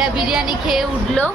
এরা বিরিয়ানি খেয়ে উঠলো।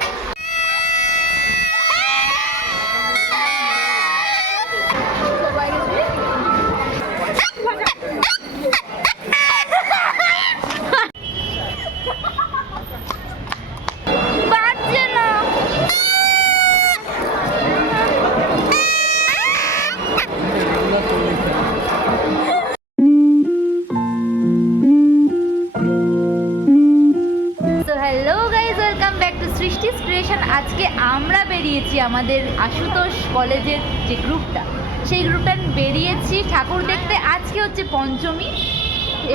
আজকে আমরা বেরিয়েছি আমাদের আশুতোষ কলেজের যে গ্রুপটা, সেই গ্রুপটা বেরিয়েছি ঠাকুর দেখতে। আজকে হচ্ছে পঞ্চমী,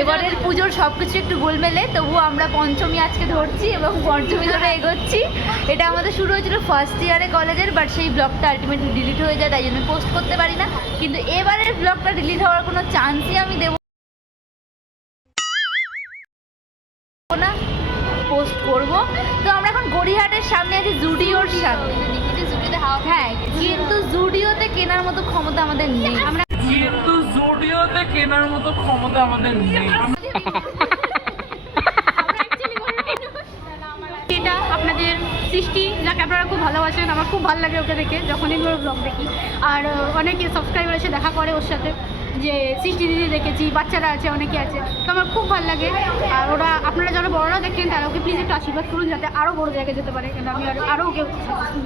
এবারের পুজোর সব কিছু একটু গোলমেলে, তবুও আমরা পঞ্চমী আজকে ধরছি এবং পঞ্চমী ধরে এগোচ্ছি। এটা আমাদের শুরু হয়েছিল ফার্স্ট ইয়ারে কলেজের, বাট সেই ব্লগটা আলটিমেটলি ডিলিট হয়ে যায়, তাই জন্য পোস্ট করতে পারি না। কিন্তু এবারের ব্লগটা ডিলিট হওয়ার কোনো চান্সই আমি দেবো না, পোস্ট করব। তো আমরা এখন গড়িয়াহাটের সামনে আছি, জুডিওর সামনে। হ্যাঁ, কিন্তু জুডিওতে কেনার মতো ক্ষমতা আমাদের নেই। এটা আপনাদের সৃষ্টি, যাকে আপনারা খুব ভালোবাসেন। আমার খুব ভালো লাগে ওকে দেখে, যখনই ওর ব্লগ দেখি। আর অনেকে সাবস্ক্রাইবার এসে দেখা করে ওর সাথে, যে সৃষ্টি দিদি দেখেছি, বাচ্চারা আছে, অনেকে আছে, তো আমার খুব ভালো লাগে। আর ওরা, আপনারা যারা বড়রা দেখেন তারা ওকে প্লিজ একটু আশীর্বাদ করুন যাতে আরও বড় জায়গায় যেতে পারে, কিন্তু আমি আরও ওকে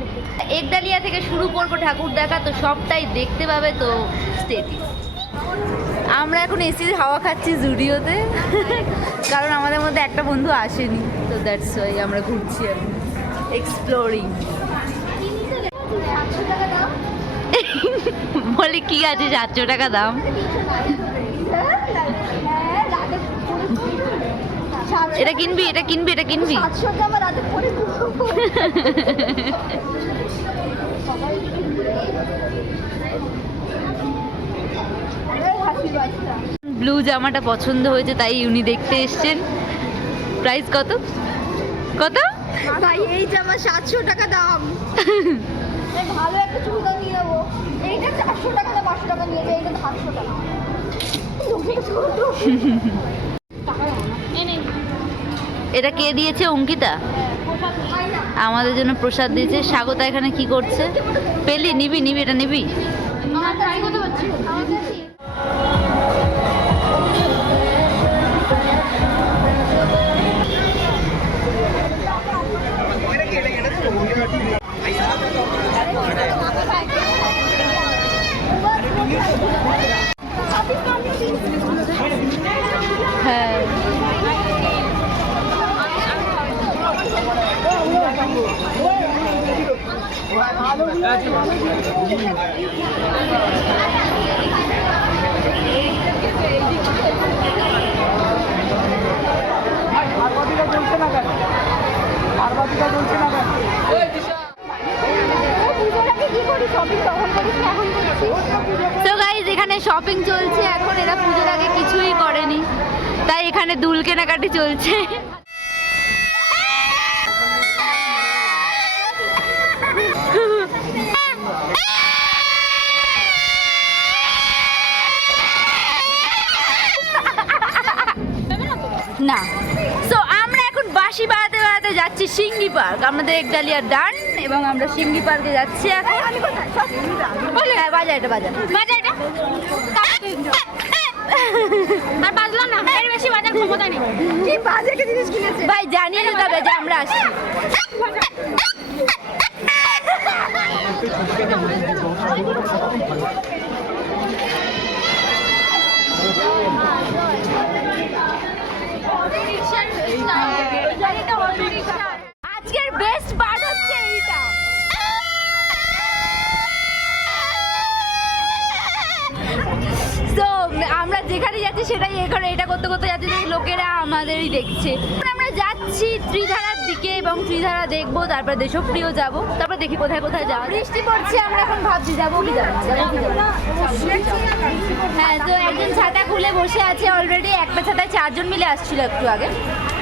দেখতে। একডালিয়া থেকে শুরু করবো ঠাকুর দেখা, তো সবটাই দেখতে পাবে, তো স্টেডি। আমরা এখন এসির হাওয়া খাচ্ছি জুডিওতে, কারণ আমাদের মধ্যে একটা বন্ধু আসেনি, তো দ্যাটস ওয়াই আমরা ঘুরছি এখন, এক্সপ্লোরিং। বলি কি আছে 700 টাকা দাম? এটা কিনবি, এটা কিনবি, এটা কিনবি? ব্লু জামাটা পছন্দ হয়েছে, তাই উনি দেখতে এসছেন। প্রাইস কত কত? ভাই এই জামা 700 টাকা দাম। ভালো একটা চুড়িদার নিয়ে নেবো, এইটা 400 টাকা না 500 টাকা নিয়ে যাই, এটা 500 টাকা। এটা কে দিয়েছে? অঙ্কিতা আমাদের জন্য প্রসাদ দিয়েছে। স্বাগতা এখানে কি করছে? পেলি? নিবি নিবি, এটা নিবি? ট্রাই করতে পারছি। হ্যাঁ, তো গাইজ এখানে শপিং চলছে এখন। এরা পুজোর আগে কিছুই করেনি, তাই এখানে দুল কেনাকাটি চলছে। না, সো আমরা এখন বাঁশি বাড়াতে বাড়াতে যাচ্ছি সিঙ্গি পার্ক। আমাদের একডালিয়া ডান এবং আমরা সিঙ্গি পার্কে যাচ্ছি এখন। হ্যাঁ, বাজা এটা, বাজা বাজা এটা। আর বাজলাম না, এর বেশি বাজার ক্ষমতা নেই। কি বাজে একটা জিনিস কিনেছে ভাই, জানিয়ে দিতে হবে যে আমরা আসছি। আজকের বেস্ট পার্ট হচ্ছে এইটা। তো আমরা যেখানে যাচ্ছি সেটাই এখানে এটা করতে করতে যাচ্ছি, লোকেরা আমাদেরই দেখছে। আমরা যাচ্ছি ত্রিধারার দিকে এবং ত্রিধারা দেখবো, তারপর দেশপ্রিয় যাবো, তারপর দেখি কোথায় কোথায় যাওয়া। বৃষ্টি পড়ছে, আমরা এখন ভাবছি যাবো কি যাবো। হ্যাঁ, তো একজন ছাতা খুলে বসে আছে অলরেডি, একটা ছাতায় 4 জন মিলে আসছিল একটু আগে,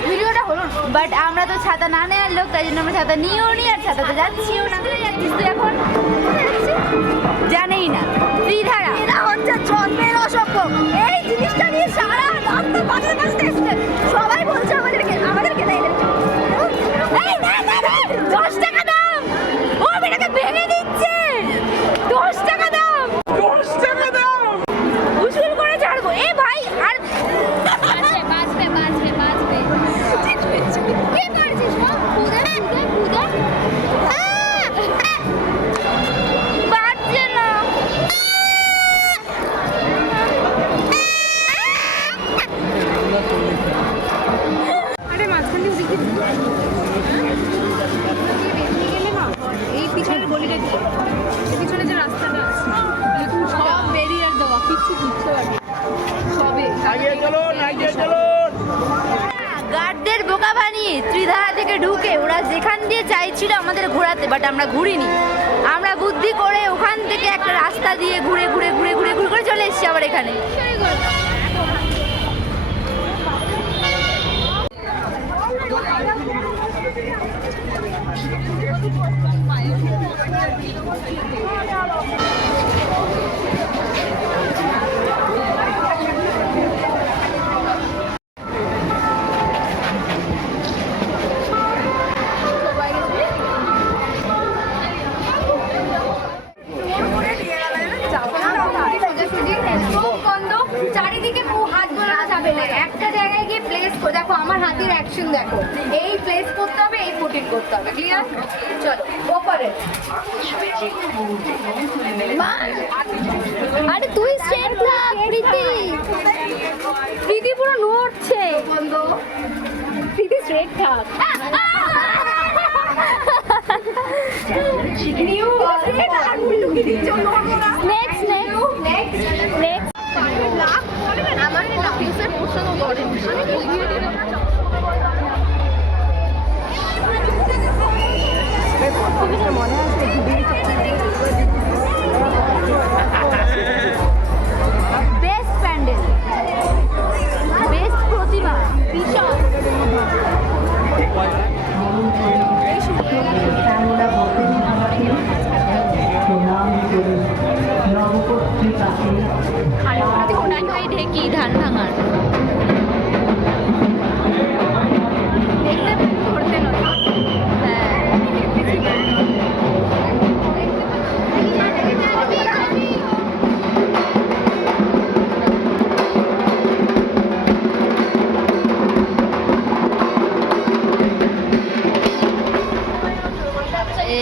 ভিডিওটা হলো। বাট আমরা তো ছাতা না নেওয়ার লোক, তাই জন্য আমরা ছাতা নিয়েও নি, আর ছাতাতে যাচ্ছিও না। যাচ্ছিস তুই এখন? জানেই না ত্রিধারা এটা হচ্ছে জন্মের অসভ্য। এই জিনিসটা নিয়ে সারা রাত বাজে বাজতে এসছে, সবাই বলছে আমাদেরকে তাই বোকা বানিয়ে ত্রিধারা থেকে ঢুকে ওরা যেখান দিয়ে চাইছিল আমাদের ঘোরাতে, বাট আমরা ঘুরিনি। আমরা বুদ্ধি করে ওখান থেকে একটা রাস্তা দিয়ে ঘুরে ঘুরে ঘুরে ঘুরে ঘুরে করে চলে এসেছি আবার এখানে। চারিদিকে হাত বোলানো যাবে না, একটা জায়গায় গিয়ে প্লেস করো। দেখো আমার হাতের অ্যাকশন দেখো, এই প্লেস করতে হবে, এই ফুটিং করতে হবে, ক্লিয়ার? চলো ওপরে। আরে তুই স্ট্রেট থাক প্রীতি, প্রীতি পুরো নড়ছে। প্রীতি স্ট্রেট থাক। নেক্সট আমার অফিসের প্রশ্ন করে মনে আছে বেস্ট প্যান্ডেল, বেস্ট প্রতিমা, বিশাল। ঢেকি ধান ভাঙার ঘুরতে নয়।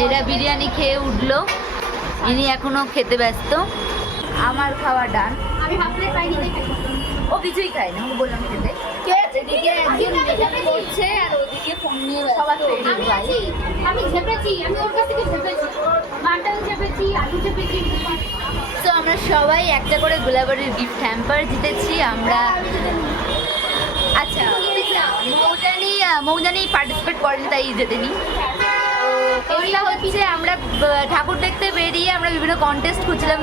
এরা বিরিয়ানি খেয়ে উঠলো, ইনি এখনো খেতে ব্যস্ত। আমার খাওয়া ডান। আমি হাফ প্লেট পাইনি দেখে ও কিছুই খায় না, আমি বললাম খেতে। এদিকে একজন মেকআপ করছে আর ওদিকে ফোন নিয়ে সবার আমি ঝেপেছি, আমি ওর কাছ থেকে ঝেপেছি, মাটন ঝেপেছি, আলু ঝেপেছি। তো আমরা সবাই একটা করে গোলাবাড়ির গিফট হ্যাম্পার জিতেছি আমরা। আচ্ছা মৌজানি পার্টিসিপেট করেনি, তাই জেতেনি। এইটা হচ্ছে আমরা ঠাকুর দেখতে বেরিয়ে আমরা বিভিন্ন কন্টেস্ট খুঁজছিলাম,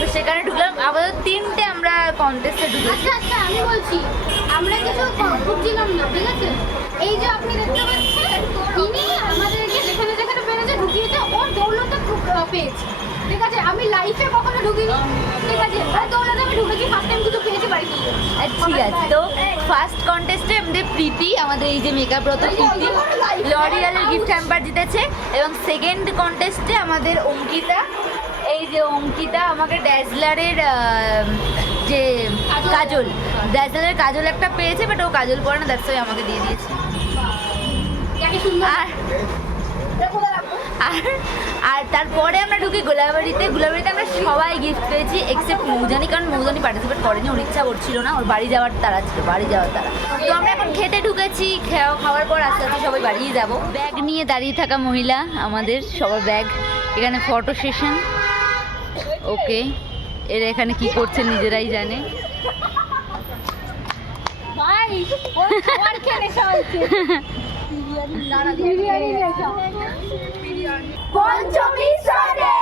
তো সেখানে ঢুকলাম। আবার 3টে আমরা কন্টেস্টে ঢুকেছি। আচ্ছা আমি বলছি, আমরা কিছু খুঁজছিলাম না, ঠিক আছে? এই যে আপনি দেখতে পাচ্ছেন, তিনি আমাদেরকে যেখানে যেখানে পেরেছে ঢুকিয়েছে, ওর দৌলতে পেয়েছে, ঠিক আছে? আমি লাইফে কখনো ঢুকিনি, ঠিক আছে? ওর দৌলতে আমি ঢুকেছি, ফার্স্ট টাইম কিছু পেয়েছি বাড়িতে। ঠিক আছে, তো ফার্স্ট কন্টেস্টে আমাদের প্রীতি, আমাদের এই যে মেকআপ রত প্রীতি লরিয়ালের গিফট হ্যাম্পার জিতেছে। এবং সেকেন্ড কন্টেস্টে আমাদের অঙ্কিতা, এই যে অঙ্কিতা আমাকে ড্যাজলারের যে কাজল, ড্যাজলারের কাজল একটা পেয়েছে, বাট ও কাজল পরে না, দ্যাটস ওয়াই আমাকে দিয়ে দিয়েছে। আর তারপরে আমরা ঢুকি গোলাবাড়িতে। গোলাবাড়িতে আমরা সবাই গিফট পেয়েছি এক্সেপ্ট মৌজানি, কারণ মৌজানি পার্টিসিপেট করেনি, ওর ইচ্ছা করছিল না, ওর বাড়ি যাওয়ার তারা ছিল, বাড়ি যাওয়ার তারা। তো আমরা এখন খেতে ঢুকেছি, খাওয়ার পর আস্তে আস্তে সবাই বাড়িয়ে যাব। ব্যাগ নিয়ে দাঁড়িয়ে থাকা মহিলা আমাদের সবার ব্যাগ, এখানে ফটো সেশন। ওকে, এরা এখানে কি করছে নিজেরাই জানে। ভাই ওর খেয়ে নেশা হচ্ছে। বিরিয়ানি নেশা। পঞ্চমী সরে